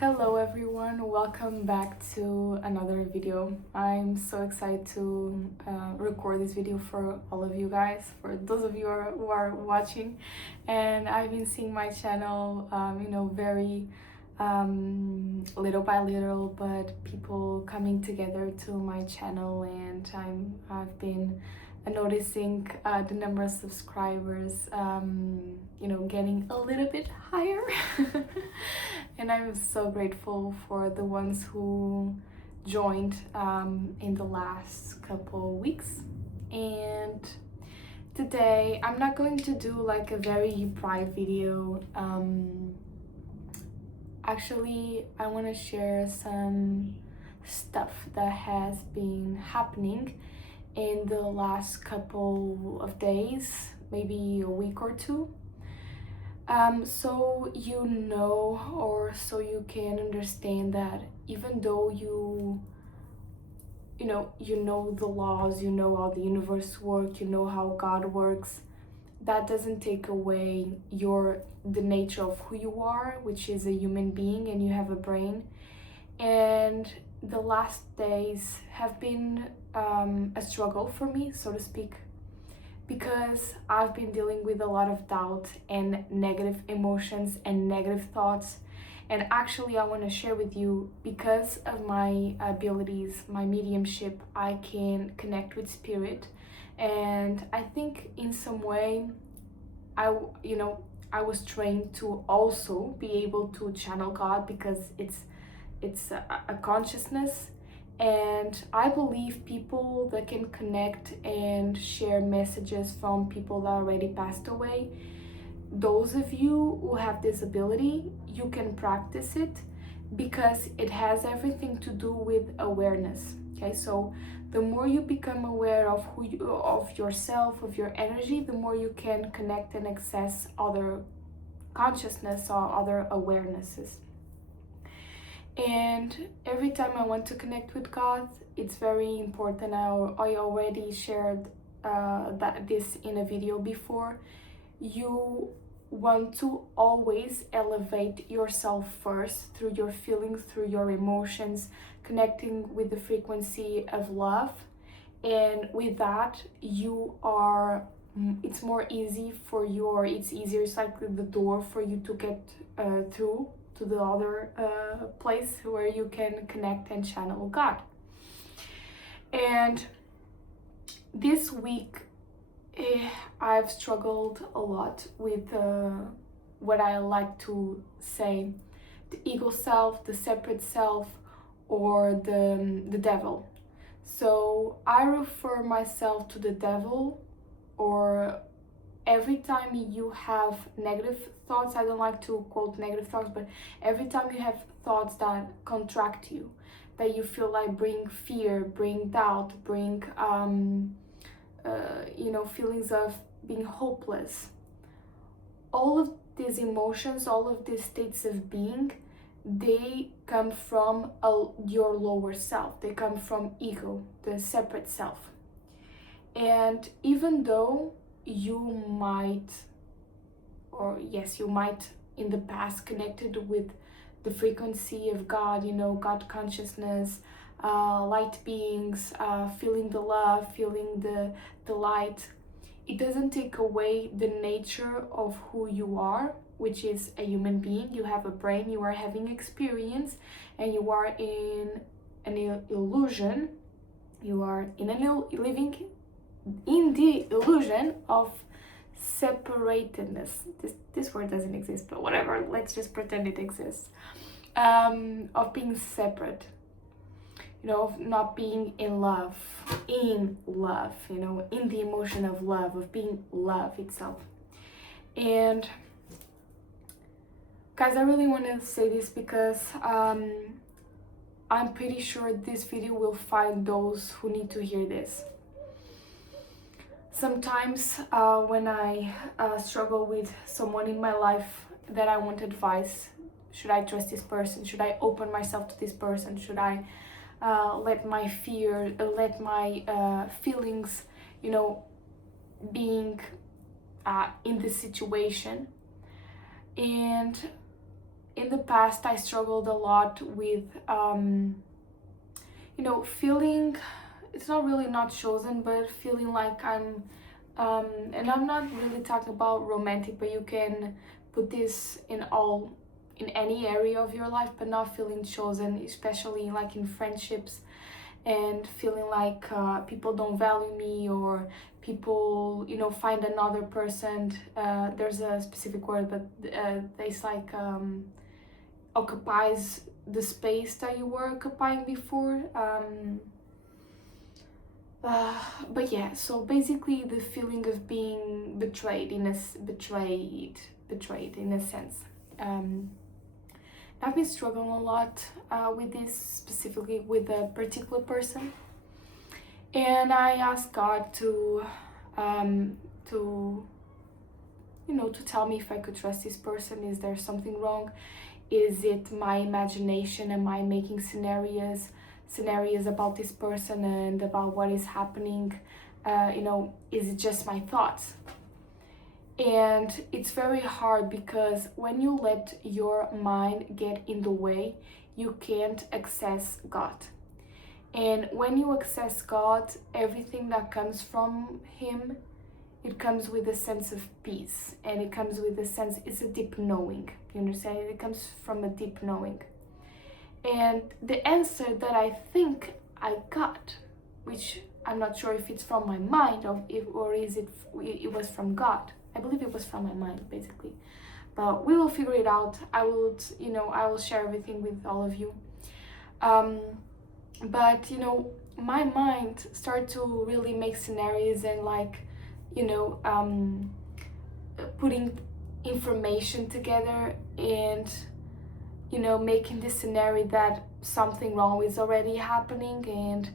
Hello everyone, welcome back to another video. I'm so excited to record this video for all of you guys, for those of you who are watching. And I've been seeing my channel, very little by little, but people coming together to my channel, and I've been noticing the number of subscribers getting a little bit higher. And I'm so grateful for the ones who joined in the last couple weeks. And today I'm not going to do like a very private video. Actually, I want to share some stuff that has been happening in the last couple of days, maybe a week or two. So so you can understand that even though you know the laws, you know how the universe works, you know how God works, that doesn't take away the nature of who you are, which is a human being, and you have a brain. And the last days have been a struggle for me, so to speak, because I've been dealing with a lot of doubt and negative emotions and negative thoughts. And actually, I want to share with you, because of my abilities, my mediumship, I can connect with spirit. And I think in some way, I was trained to also be able to channel God, because it's a consciousness. And I believe people that can connect and share messages from people that already passed away, those of you who have this ability, you can practice it, because it has everything to do with awareness. Okay, so the more you become aware of of yourself, of your energy, the more you can connect and access other consciousness or other awarenesses. And every time I want to connect with God, it's very important. I already shared this in a video before. You want to always elevate yourself first through your feelings, through your emotions, connecting with the frequency of love. And with that, it's more easy for you, or it's easier, it's like the door for you to get through to the other place where you can connect and channel God. And this week, I've struggled a lot with what I like to say, the ego self, the separate self, or the devil. So I refer myself to the devil, or every time you have negative thoughts, I don't like to quote negative thoughts, but every time you have thoughts that contract you, that you feel like bring fear, bring doubt, bring feelings of being hopeless, all of these emotions, all of these states of being, they come from your lower self. They come from ego, the separate self. And even though you might in the past connected with the frequency of God, God consciousness, light beings, feeling the love, feeling the light, it doesn't take away the nature of who you are, which is a human being. You have a brain, you are having experience, and you are in an illusion. You are living in the illusion of separatedness. This word doesn't exist, but whatever, let's just pretend it exists. Of being separate, of not being in love, in the emotion of love, of being love itself. And guys, I really want to say this because I'm pretty sure this video will find those who need to hear this. Sometimes when I struggle with someone in my life that I want advice, should I trust this person? Should I open myself to this person? Should I let my feelings, being in this situation? And in the past I struggled a lot with feeling, it's not really not chosen, but feeling like I'm and I'm not really talking about romantic, but you can put this in any area of your life, but not feeling chosen, especially like in friendships, and feeling like people don't value me, or people find another person, there's a specific word, but it's like occupies the space that you were occupying before. But yeah, so basically the feeling of being betrayed betrayed in a sense. I've been struggling a lot with this, specifically with a particular person, and I asked God to to tell me if I could trust this person. Is there something wrong? Is it my imagination? Am I making scenarios about this person and about what is happening? Is it just my thoughts? And it's very hard, because when you let your mind get in the way, you can't access God. And when you access God, everything that comes from Him, it comes with a sense of peace, and it comes with a sense, it's a deep knowing. You understand? It comes from a deep knowing. And the answer that I think I got, which I'm not sure if it's from my mind or is it was from God. I believe it was from my mind, basically. But we will figure it out. I will share everything with all of you. But my mind started to really make scenarios and putting information together, and making this scenario that something wrong is already happening, and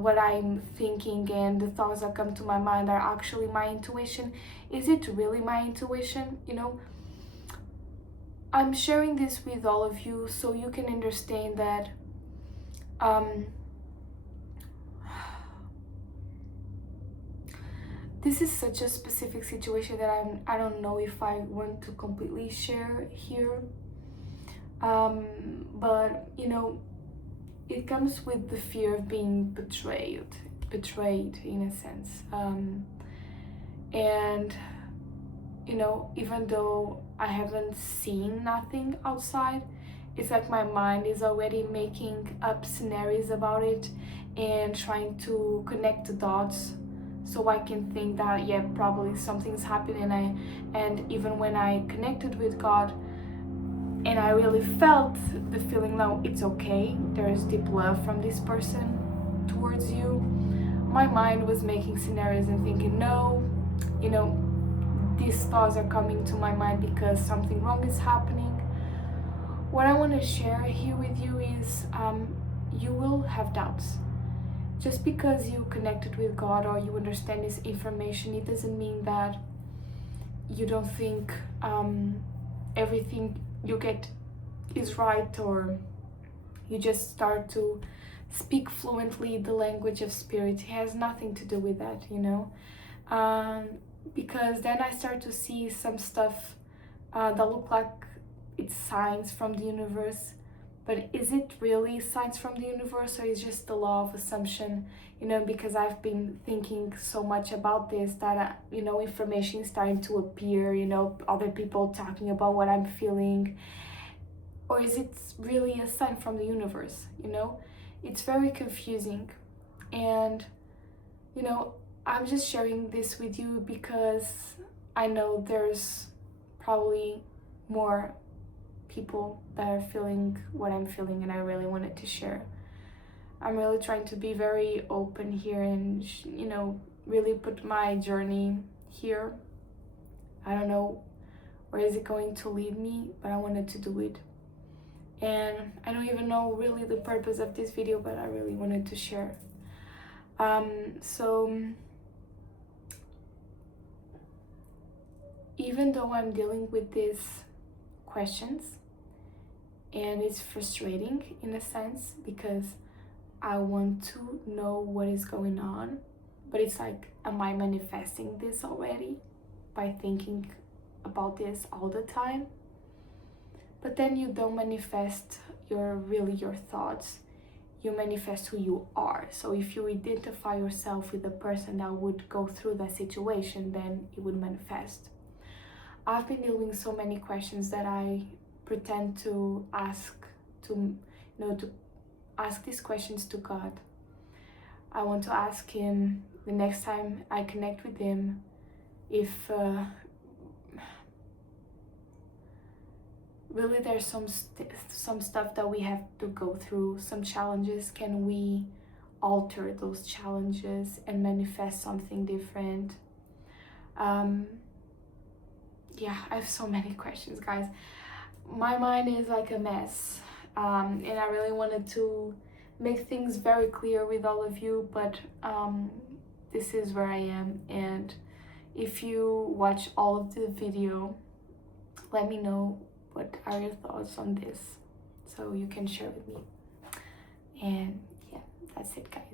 what I'm thinking and the thoughts that come to my mind are actually my intuition. Is it really my intuition? I'm sharing this with all of you so you can understand that this is such a specific situation that I don't know if I want to completely share here. But it comes with the fear of being betrayed in a sense. And even though I haven't seen nothing outside, it's like my mind is already making up scenarios about it and trying to connect the dots, so I can think that yeah, probably something's happening. And even when I connected with God and I really felt the feeling, no, it's okay, there's deep love from this person towards you, my mind was making scenarios and thinking, no, these thoughts are coming to my mind because something wrong is happening. What I want to share here with you is you will have doubts. Just because you connected with God or you understand this information, it doesn't mean that you don't think everything you get is right, or you just start to speak fluently the language of spirit. It has nothing to do with that, because then I start to see some stuff that look like it's signs from the universe. But is it really signs from the universe, or is just the law of assumption? Because I've been thinking so much about this that information is starting to appear, other people talking about what I'm feeling. Or is it really a sign from the universe? It's very confusing. And I'm just sharing this with you because I know there's probably more people that are feeling what I'm feeling, and I really wanted to share. I'm really trying to be very open here and really put my journey here. I don't know where is it going to lead me, but I wanted to do it. And I don't even know really the purpose of this video, but I really wanted to share. So even though I'm dealing with these questions, and it's frustrating in a sense because I want to know what is going on, but it's like, am I manifesting this already by thinking about this all the time? but then you don't manifest your thoughts. You manifest who you are. So if you identify yourself with the person that would go through that situation, then it would manifest. I've been dealing with so many questions that I pretend to ask, to ask these questions to God. I want to ask him the next time I connect with him if really there's some stuff that we have to go through, some challenges. Can we alter those challenges and manifest something different? Yeah, I have so many questions, guys. My mind is like a mess, and I really wanted to make things very clear with all of you, but this is where I am. And if you watch all of the video, let me know what are your thoughts on this, so you can share with me. And yeah, that's it, guys.